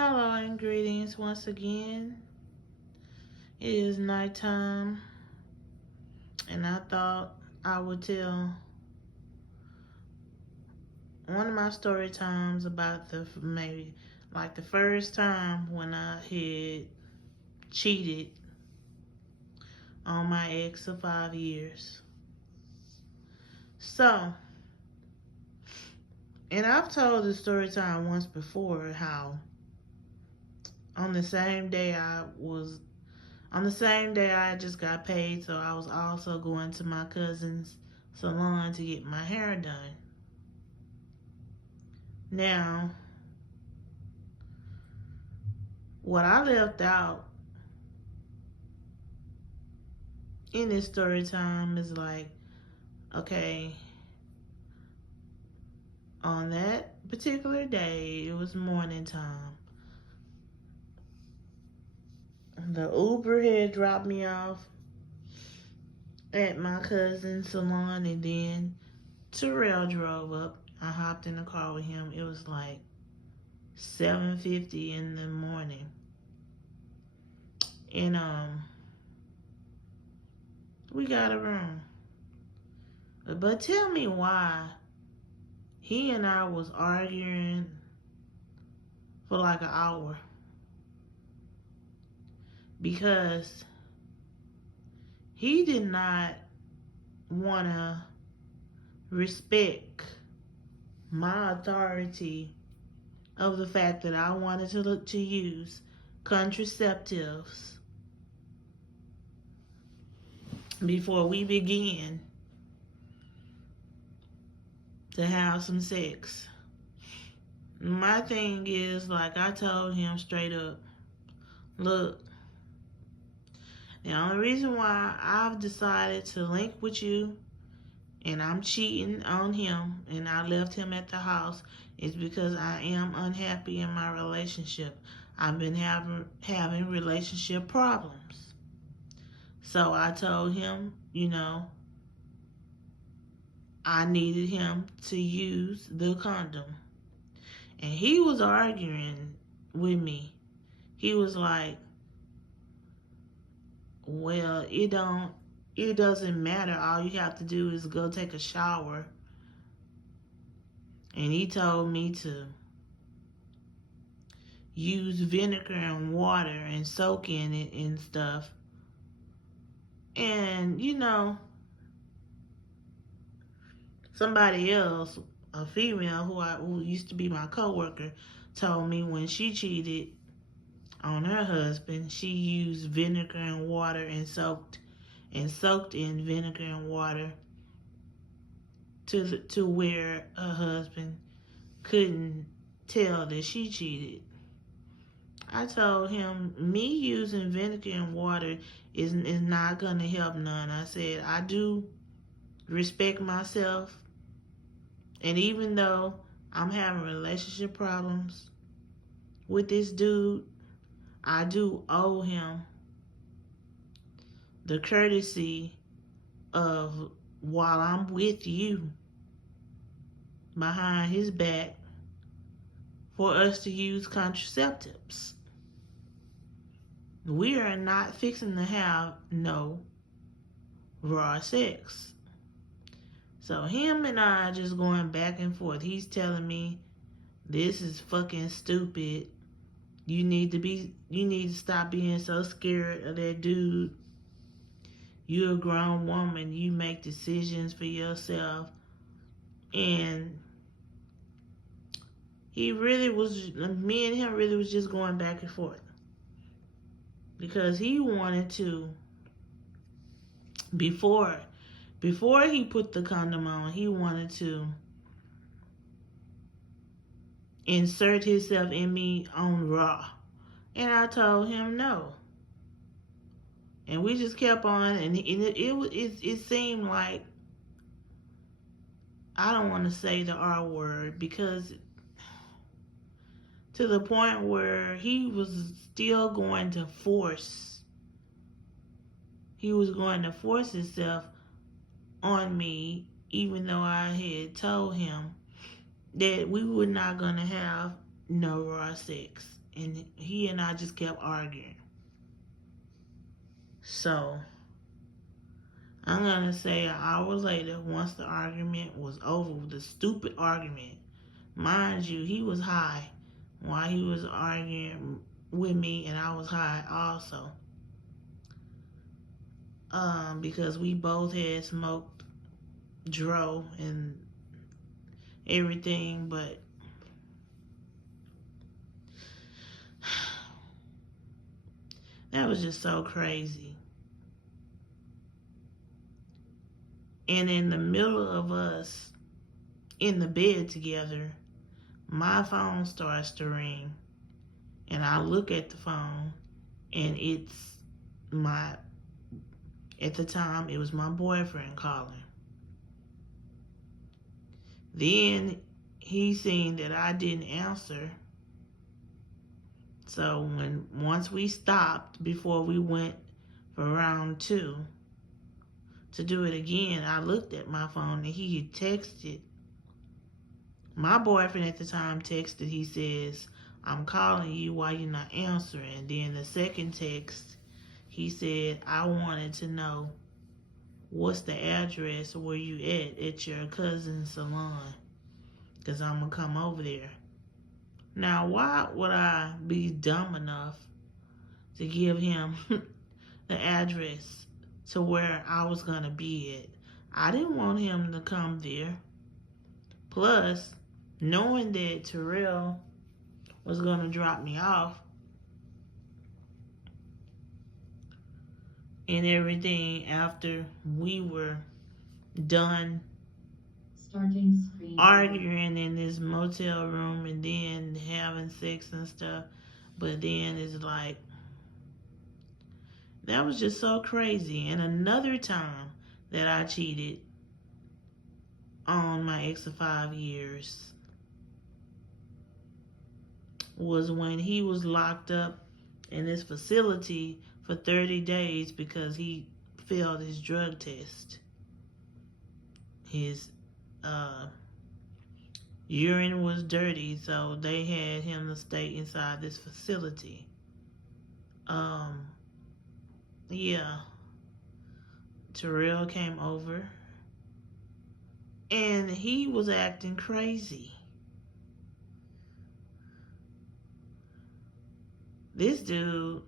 Hello and greetings once again. It is nighttime, and I thought I would tell one of my story times about maybe like the first time when I had cheated on my ex of 5 years. So, and I've told the story time once before how on the same day I just got paid, so I was also going to my cousin's salon to get my hair done. Now, what I left out in this story time is like, okay, on that particular day, it was morning time. The Uber had dropped me off at my cousin's salon, and then Terrell drove up. I hopped in the car with him. It was like 7:50 in the morning. And we got a room. But tell me why he and I was arguing for like an hour. Because he did not want to respect my authority of the fact that I wanted to use contraceptives before we began to have some sex. My thing is, like I told him straight up, look, the only reason why I've decided to link with you and I'm cheating on him and I left him at the house is because I am unhappy in my relationship. I've been having relationship problems. So I told him, I needed him to use the condom. And he was arguing with me. He was like, well, it doesn't matter. All you have to do is go take a shower. And he told me to use vinegar and water and soak in it and stuff. And, somebody else, a female who used to be my coworker, told me when she cheated on her husband, she used vinegar and water and soaked in vinegar and water to where her husband couldn't tell that she cheated. I told him me using vinegar and water is not gonna help none. I said I do respect myself, and even though I'm having relationship problems with this dude, I do owe him the courtesy of, while I'm with you, behind his back, for us to use contraceptives. We are not fixing to have no raw sex. So him and I just going back and forth. He's telling me this is fucking stupid. You need to stop being so scared of that dude. You're a grown woman. You make decisions for yourself. And me and him really was just going back and forth. Because he wanted to, before he put the condom on, he wanted to insert himself in me on raw. And I told him no. And we just kept on, and it seemed like, I don't want to say the R word, because to the point where he was still going to force himself on me, even though I had told him that we were not going to have no raw sex. and he and I just kept arguing. So I'm gonna say an hour later, once the argument was over, the stupid argument, mind you, he was high while he was arguing with me, and I was high also. Because we both had smoked dro and everything, but that was just so crazy. And in the middle of us in the bed together, my phone starts to ring, and I look at the phone, and it's my, at the time, it was my boyfriend calling. Then he seen that I didn't answer. So once we stopped before we went for round 2 to do it again, I looked at my phone and he had texted. My boyfriend at the time texted, he says, "I'm calling you, why you not answering?" Then the second text, he said, "I wanted to know what's the address where you at your cousin's salon, because I'm going to come over there." Now, why would I be dumb enough to give him the address to where I was going to be at? I didn't want him to come there. Plus, knowing that Terrell was going to drop me off and everything after we were done arguing in this motel room and then having sex and stuff. But then it's like, that was just so crazy. And another time that I cheated on my ex of 5 years was when he was locked up in this facility for 30 days because he failed his drug test. His urine was dirty, so they had him to stay inside this facility. Yeah, Terrell came over and he was acting crazy. This dude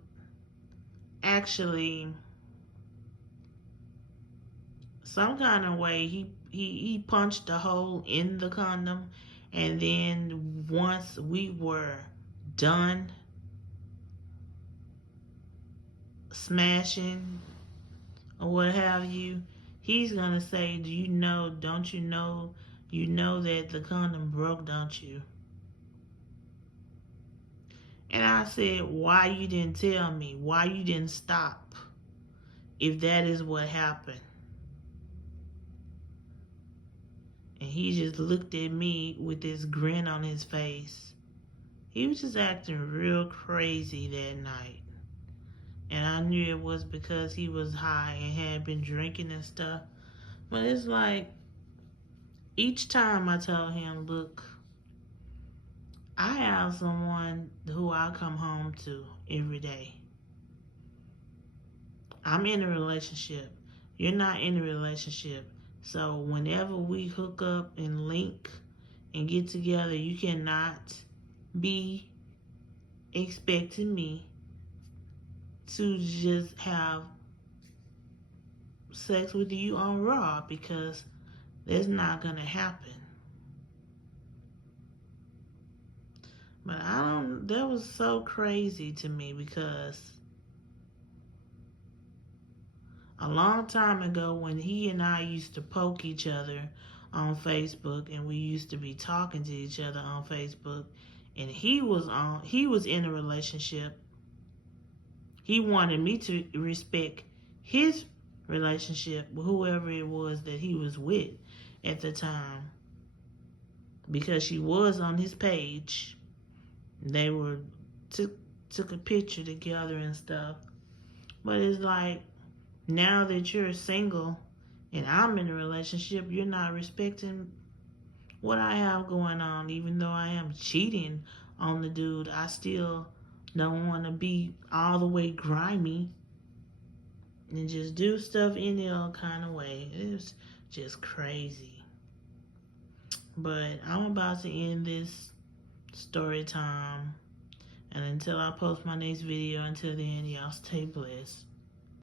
actually, some kind of way, he punched a hole in the condom, and then once we were done smashing or what have you, he's gonna say, "Do you know, don't you know, you know that the condom broke, don't you?" And I said, "Why you didn't tell me? Why you didn't stop if that is what happened?" And he just looked at me with this grin on his face. He was just acting real crazy that night. And I knew it was because he was high and had been drinking and stuff. But it's like, each time I tell him, "Look, I have someone who I come home to every day. I'm in a relationship. You're not in a relationship. So whenever we hook up and link and get together, you cannot be expecting me to just have sex with you on Raw, because that's not gonna happen." But that was so crazy to me, because a long time ago when he and I used to poke each other on Facebook, and we used to be talking to each other on Facebook, and he was in a relationship. He wanted me to respect his relationship with whoever it was that he was with at the time, because she was on his page. They took a picture together and stuff. But it's like, now that you're single and I'm in a relationship, you're not respecting what I have going on. Even though I am cheating on the dude, I still Don't want to be all the way grimy and just do stuff any old kind of way. It's just crazy. But I'm about to end this story time. And until I post my next video, until then, y'all stay blessed.